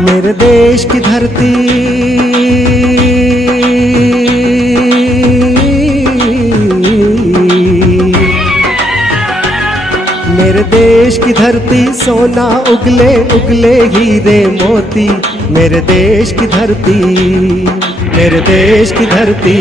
मेरे देश की धरती मेरे देश की धरती सोना उगले उगले हीरे मोती। मेरे देश की धरती, मेरे देश की धरती।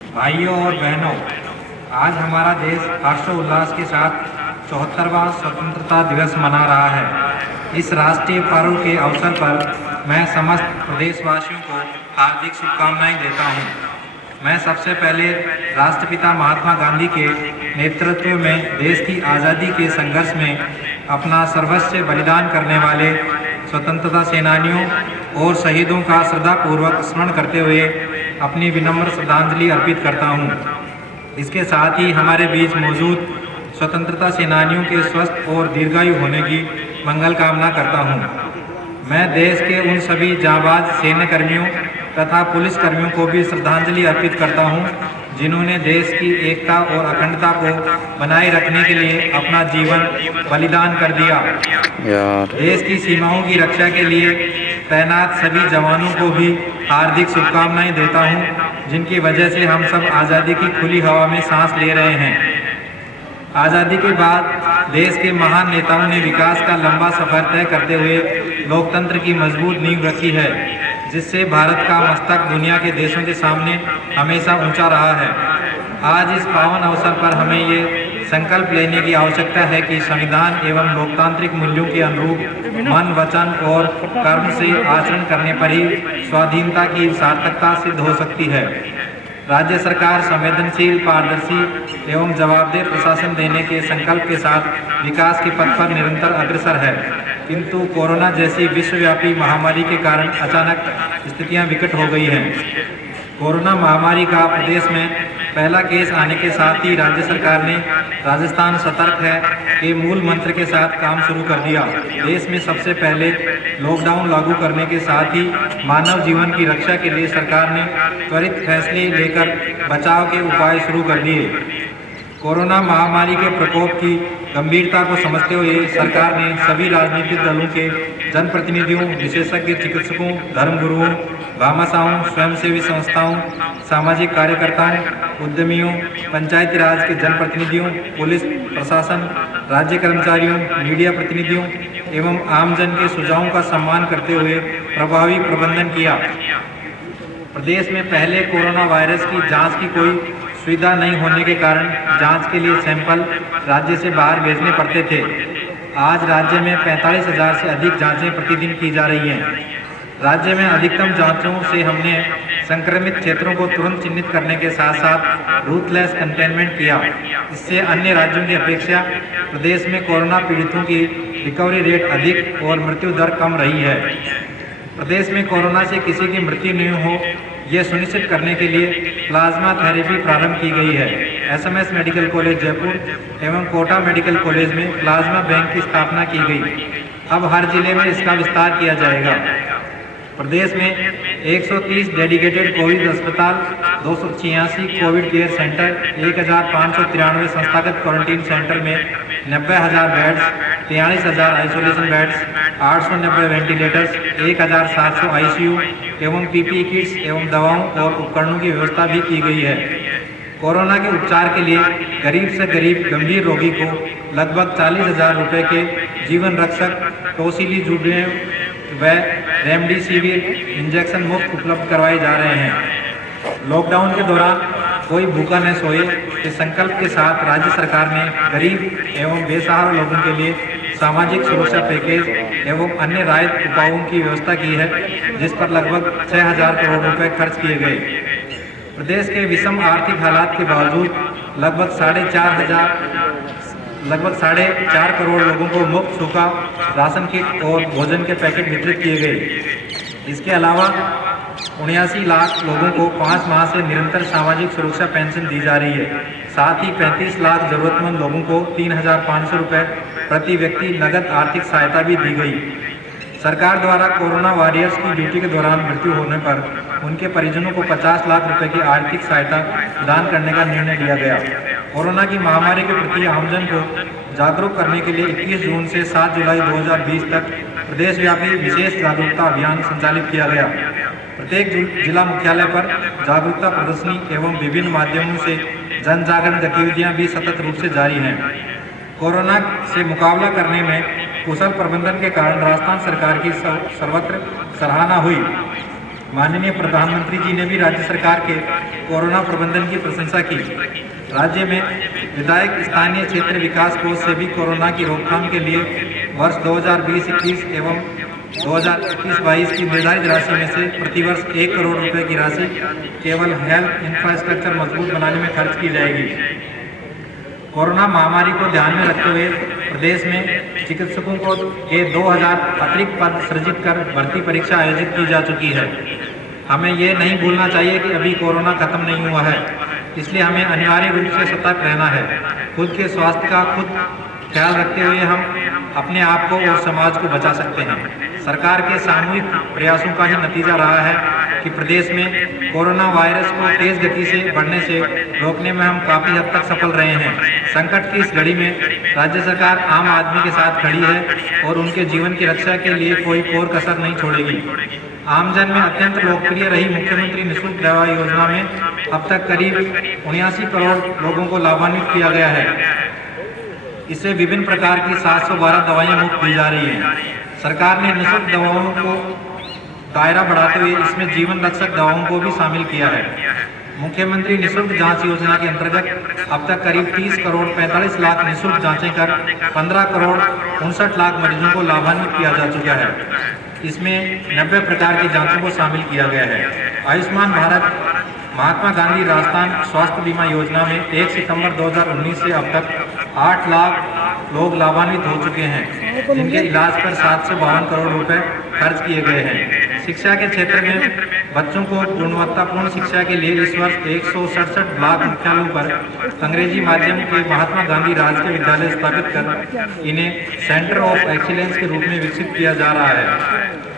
भाइयों और बहनों, आज हमारा देश हर्षोल्लास के साथ 74वां स्वतंत्रता दिवस मना रहा है। इस राष्ट्रीय पर्व के अवसर पर मैं समस्त प्रदेशवासियों को हार्दिक शुभकामनाएं देता हूं। मैं सबसे पहले राष्ट्रपिता महात्मा गांधी के नेतृत्व में देश की आज़ादी के संघर्ष में अपना सर्वस्व बलिदान करने वाले स्वतंत्रता सेनानियों और शहीदों का श्रद्धापूर्वक स्मरण करते हुए अपनी विनम्र श्रद्धांजलि अर्पित करता हूं। इसके साथ ही हमारे बीच मौजूद स्वतंत्रता सेनानियों के स्वस्थ और दीर्घायु होने की मंगल कामना करता हूं। मैं देश के उन सभी जांबाज सैन्य कर्मियों तथा पुलिस कर्मियों को भी श्रद्धांजलि अर्पित करता हूं, जिन्होंने देश की एकता और अखंडता को बनाए रखने के लिए अपना जीवन बलिदान कर दिया। देश की सीमाओं की रक्षा के लिए तैनात सभी जवानों को भी हार्दिक शुभकामनाएं देता हूं, जिनकी वजह से हम सब आज़ादी की खुली हवा में सांस ले रहे हैं। आज़ादी के बाद देश के महान नेताओं ने विकास का लंबा सफर तय करते हुए लोकतंत्र की मजबूत नींव रखी है, जिससे भारत का मस्तक दुनिया के देशों के सामने हमेशा ऊंचा रहा है। आज इस पावन अवसर पर हमें ये संकल्प लेने की आवश्यकता है कि संविधान एवं लोकतांत्रिक मूल्यों के अनुरूप मन, वचन और कर्म से आचरण करने पर ही स्वाधीनता की सार्थकता सिद्ध हो सकती है। राज्य सरकार संवेदनशील, पारदर्शी एवं जवाबदेह प्रशासन देने के संकल्प के साथ विकास के पथ पर निरंतर अग्रसर है, किंतु कोरोना जैसी विश्वव्यापी महामारी के कारण अचानक स्थितियां विकट हो गई हैं। कोरोना महामारी का प्रदेश में पहला केस आने के साथ ही राज्य सरकार ने राजस्थान सतर्क है के मूल मंत्र के साथ काम शुरू कर दिया। देश में सबसे पहले लॉकडाउन लागू करने के साथ ही मानव जीवन की रक्षा के लिए सरकार ने त्वरित फैसले लेकर बचाव के उपाय शुरू कर दिए। कोरोना महामारी के प्रकोप की गंभीरता को समझते हुए सरकार ने सभी राजनीतिक दलों के जनप्रतिनिधियों, विशेषज्ञ चिकित्सकों, धर्मगुरुओं, भामाशाहों, स्वयंसेवी संस्थाओं, सामाजिक कार्यकर्ताओं, उद्यमियों, पंचायती राज के जनप्रतिनिधियों, पुलिस प्रशासन, राज्य कर्मचारियों, मीडिया प्रतिनिधियों एवं आमजन के सुझावों का सम्मान करते हुए प्रभावी प्रबंधन किया। प्रदेश में पहले कोरोना वायरस की जांच की कोई सुविधा नहीं होने के कारण जांच के लिए सैंपल राज्य से बाहर भेजने पड़ते थे। आज राज्य में 45,000 से अधिक जांचें प्रतिदिन की जा रही हैं। राज्य में अधिकतम जांचों से हमने संक्रमित क्षेत्रों को तुरंत चिन्हित करने के साथ साथ रूथलेस कंटेनमेंट किया। इससे अन्य राज्यों की अपेक्षा प्रदेश में कोरोना पीड़ितों की रिकवरी रेट अधिक और मृत्यु दर कम रही है। प्रदेश में कोरोना से किसी की मृत्यु नहीं हो, ये सुनिश्चित करने के लिए प्लाज्मा थेरेपी प्रारंभ की गई है। SMS मेडिकल कॉलेज जयपुर एवं कोटा मेडिकल कॉलेज में प्लाज्मा बैंक की स्थापना की गई। अब हर जिले में इसका विस्तार किया जाएगा। प्रदेश में 130 डेडिकेटेड कोविड अस्पताल, 286 कोविड केयर सेंटर, 1593 संस्थागत क्वारंटीन सेंटर में 90,000 beds, 43,000 isolation beds, 890 ventilators, 1,700 ICU एवं PPE किट्स एवं दवाओं और उपकरणों की व्यवस्था भी की गई है। कोरोना के उपचार के लिए गरीब से गरीब गंभीर रोगी को लगभग 40,000 रुपये के जीवन रक्षक टोसिलीजुमेब व रेमडेसिविर इंजेक्शन मुफ्त उपलब्ध करवाए जा रहे हैं। लॉकडाउन के दौरान कोई भूखा न सोए के संकल्प के साथ राज्य सरकार ने गरीब एवं बेसहारा लोगों के लिए सामाजिक सुरक्षा पैकेज एवं अन्य राहत उपायों की व्यवस्था की है, जिस पर लगभग 6,000 करोड़ रुपए खर्च किए गए। प्रदेश के विषम आर्थिक हालात के बावजूद लगभग 4.5 करोड़ लोगों को मुफ्त सूखा राशन किट और भोजन के पैकेट वितरित किए गए। इसके अलावा 79 लाख लोगों को 5 माह से निरंतर सामाजिक सुरक्षा पेंशन दी जा रही है। साथ ही 35 लाख जरूरतमंद लोगों को 3,500 रुपये प्रति व्यक्ति नगद आर्थिक सहायता भी दी गई। सरकार द्वारा कोरोना वॉरियर्स की ड्यूटी के दौरान मृत्यु होने पर उनके परिजनों को 50 लाख रुपए की आर्थिक सहायता प्रदान करने का निर्णय लिया गया। कोरोना की महामारी के प्रति आमजन को जागरूक करने के लिए 21 जून से 7 जुलाई 2020 तक प्रदेशव्यापी विशेष जागरूकता अभियान संचालित किया गया। प्रत्येक जिला मुख्यालय पर जागरूकता प्रदर्शनी एवं विभिन्न माध्यमों से जन जागरण गतिविधियां भी सतत रूप से जारी हैं। कोरोना से मुकाबला करने में कुशल प्रबंधन के कारण राजस्थान सरकार की सर्वत्र सराहना हुई। माननीय प्रधानमंत्री जी ने भी राज्य सरकार के कोरोना प्रबंधन की प्रशंसा की। राज्य में विधायक स्थानीय क्षेत्र विकास कोष से भी कोरोना की रोकथाम के लिए वर्ष 2020-21 एवं 2021-22 की निर्धारित राशि में से प्रतिवर्ष 1 करोड़ रुपए की राशि केवल हेल्थ इंफ्रास्ट्रक्चर मजबूत बनाने में खर्च की जाएगी। कोरोना महामारी को ध्यान में रखते हुए प्रदेश में चिकित्सकों को के 2000 अतिरिक्त पद सृजित कर भर्ती परीक्षा आयोजित की जा चुकी है। हमें ये नहीं भूलना चाहिए कि अभी कोरोना खत्म नहीं हुआ है, इसलिए हमें अनिवार्य रूप से सतर्क रहना है। खुद के स्वास्थ्य का खुद ख्याल रखते हुए हम अपने आप को और समाज को बचा सकते हैं। सरकार के सामूहिक प्रयासों का ही नतीजा रहा है कि प्रदेश में कोरोना वायरस को तेज गति से बढ़ने से रोकने में हम काफी हद तक सफल रहे हैं। संकट की इस घड़ी में राज्य सरकार आम आदमी के साथ खड़ी है और उनके जीवन की रक्षा के लिए कोई कोर कसर नहीं छोड़ेगी। आमजन में अत्यंत लोकप्रिय रही मुख्यमंत्री निःशुल्क दवा योजना में अब तक करीब 79 करोड़ लोगों को लाभान्वित किया गया है। इससे विभिन्न प्रकार की 712 दवाइयां मुफ्त दी जा रही हैं। सरकार ने निःशुल्क दवाओं को दायरा बढ़ाते हुए इसमें जीवन रक्षक दवाओं को भी शामिल किया है। मुख्यमंत्री निःशुल्क जांच योजना के अंतर्गत अब तक करीब 30 करोड़ 45 लाख निःशुल्क जांचें कर 15 करोड़ 59 लाख मरीजों को लाभान्वित किया जा चुका है। इसमें 90 प्रकार की जांचों को शामिल किया गया है। आयुष्मान भारत महात्मा गांधी राष्ट्रीय स्वास्थ्य बीमा योजना में 1 सितंबर 2019 से अब तक 8 लाख लोग लाभान्वित हो चुके हैं, जिनके इलाज पर 752 करोड़ रुपए खर्च किए गए हैं। शिक्षा के क्षेत्र में बच्चों को गुणवत्तापूर्ण शिक्षा के लिए इस वर्ष 167 ब्लॉक मुख्यालयों पर अंग्रेजी माध्यम के महात्मा गांधी राजकीय विद्यालय स्थापित कर इन्हें सेंटर ऑफ एक्सीलेंस के रूप में विकसित किया जा रहा है।